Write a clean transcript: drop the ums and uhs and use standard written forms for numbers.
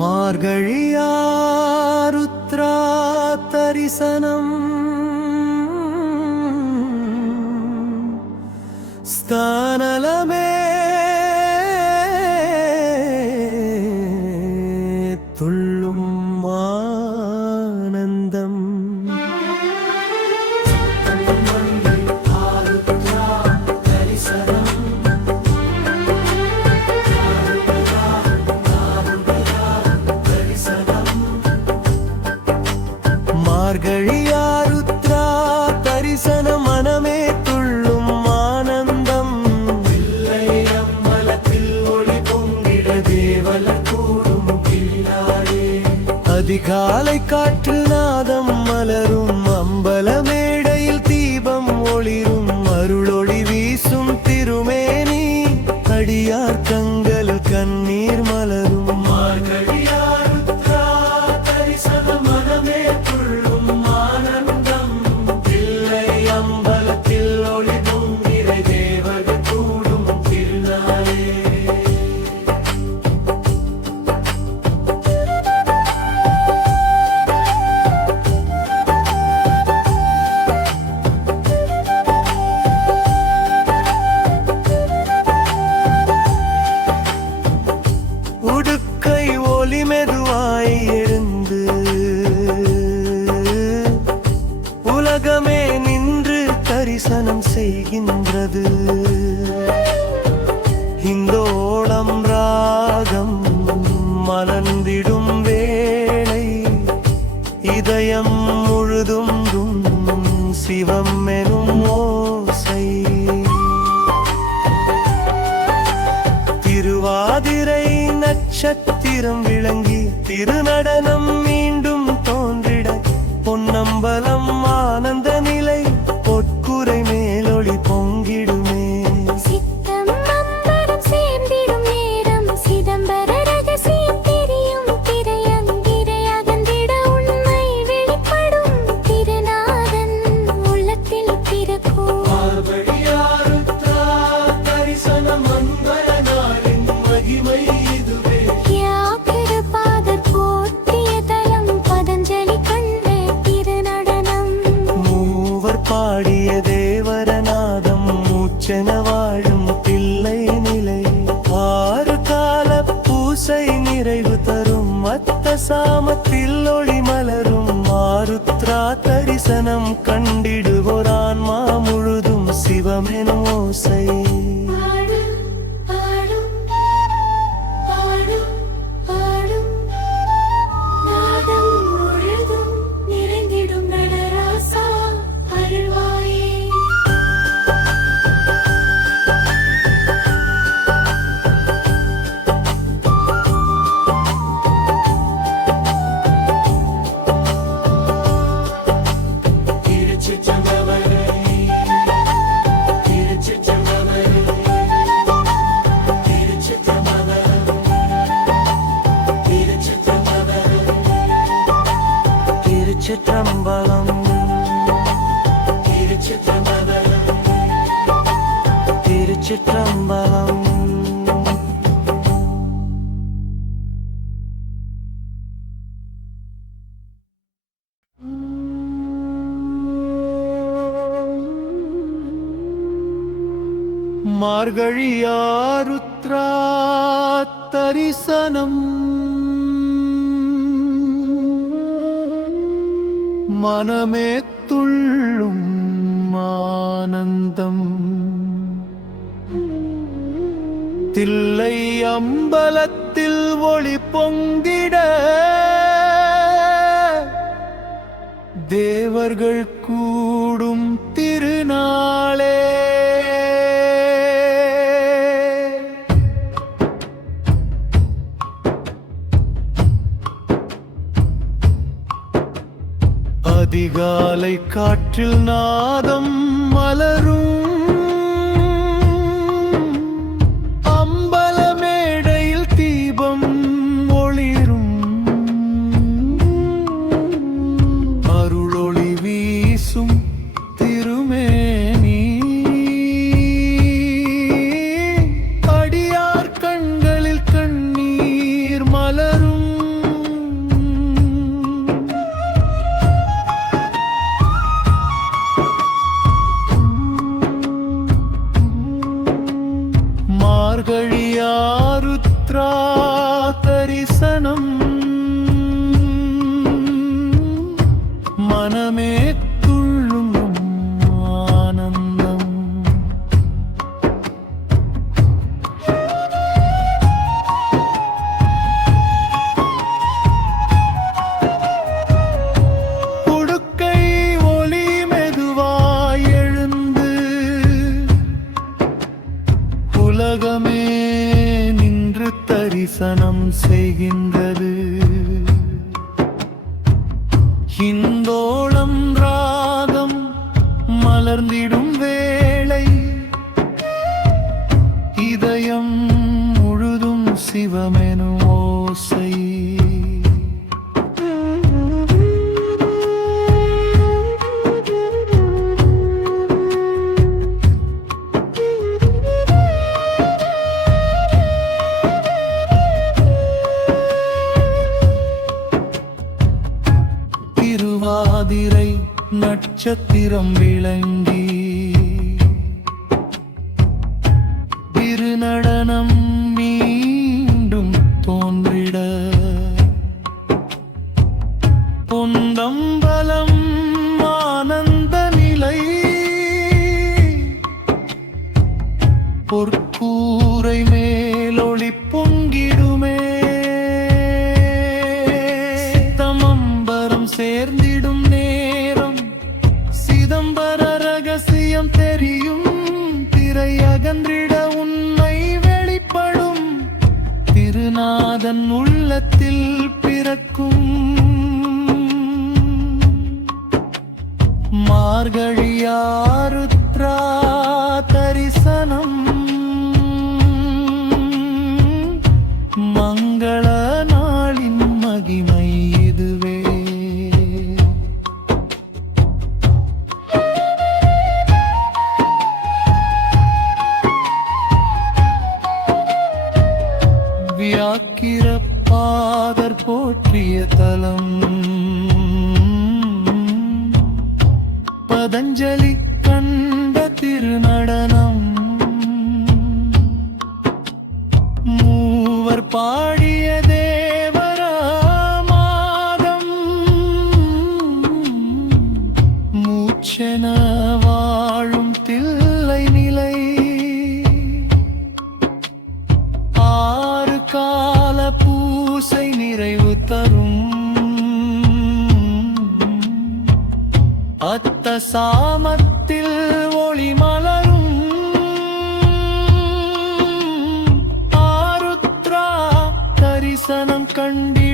மார்கழியாருத்ரா தரிசனம் ஸ்தானலமே துள்ளும் ஆனந்தம். மார்கழியாருத்ரா தரிசனம் மனமே துள்ளும் ஆனந்தம். பிள்ளை அம்பலத்தில் ஒளி பொங்கிட தேவலர் கூடும் கில்லாடே. அதிகாலை காற்று நாதம் மலரும் அம்பல மேடையில் தீபம் ஒளிரும் அருளொளி வீசும் திருமேனி அடியார் கண்கள் கண்ணீர் மலரும். மார்கழியாருத்ரா தரிசனம் மனமே துள்ளும் ஆனந்தம். பிள்ளை அம்பலத்தில் ஒளி பொங்கிட தேவலர் கூடும் திருநாளே. உடுக்கை ஒலி மெதுவாய் எழுந்து உலகமே நின்று தரிசனம் செய்கின்றது. இந்தோளம் ராகம் மலர்ந்திடும் வேளை இதயம் முழுதும் சிவம் எனும் ஓசை. திருவாதிரை நட்சத்திரம் விளங்கி திருநடனம் மீண்டும் தோன்றிட பொன்னம்பலம் ஆனந்த நிலை பொற்குறை மேலொளி பொங்கிடுமே. சித்தம் அம்பலம் சேர்ந்திடும் நேரம் சிதம்பர ரகசியம் தெரியும். திரையங்கிரை அகன்றிட உண்மை வெளிப்படும் திருநாதன் உள்ளத்தில் பிறக்கும். மார்கழியாருத்ரா தரிசனம் மங்கள நாளின் மகிமை இதுவே. யாக்கிரபாதர் போற்றிய தலம் பதஞ்சலி கண்ட திருநடனம். மூவர் பாடிய தேவரநாதம் மூச்சென வாழும் பிள்ளை நிலை. ஆறு கால பூசை நிறைவு தரும் அத்த சாமத்தில் ஒளி மலரும். மாருத்ரா தரிசனம் கண்டிடுவோர் ஆன்மா முழுதும் சிவமெனும் ஓசை. ஆடும் ஆடும் ஆடும் ஆடும் நாதம் முழுதும் நிறைந்திடும் நடராசா அருள்வாயே. திருச்சிற்றம்பலம் திருச்சிற்றம்பலம். மார்கழியாருத்ரா தரிசனம் மனமே துள்ளும் ஆனந்தம். தில்லை அம்பலத்தில் ஒளி பொங்கிட தேவர்கள் கூடும் திருநாளே. அதிகாலை காற்றில் நாதம் மலரும் அம்பல மேடையில் தீபம் ஒளிரும் அருளொளி வீசும் திருமேனி அடியார் கண்களில் கண்ணீர் மலரும். தரிசனம் செய்கின்றது. இந்தோளம் ராகம் மலர்ந்திடும் வேளை இதயம் முழுதும் சிவமெனும் ஓசை. திருவாதிரை நட்சத்திரம் விளங்கி திருநடனம் மீண்டும் தோன்றிட பொந்தம்பலம் ஆனந்த நிலை பொற்கூரை மேலொளி பொங்கிடுமே. சித்தமம்பரம் சேர்ந்திடும் நேரம் சிதம்பர ரகசியம் தெரியும். திரை அகன்றிட உன்னை வெளிப்படும் திருநாதன் உள்ளத்தில் பிறக்கும். மார்கழியாருத்ரா தரிசனம் மங்கள நாளின் மகிமை இதுவே. வியாக்கிர பாதர் போற்றிய தலம் பதஞ்சலி கண்ட திருநடனம். மூவர் பாடிய தேவராமாதம் மூச்சென வாழும் தில்லை நிலை. ஆறு கால பூசை நிறைவு தரும் அத்த சாமத்தில் ஒளி மலரும். ஆருத்ரா தரிசனம் கண்டி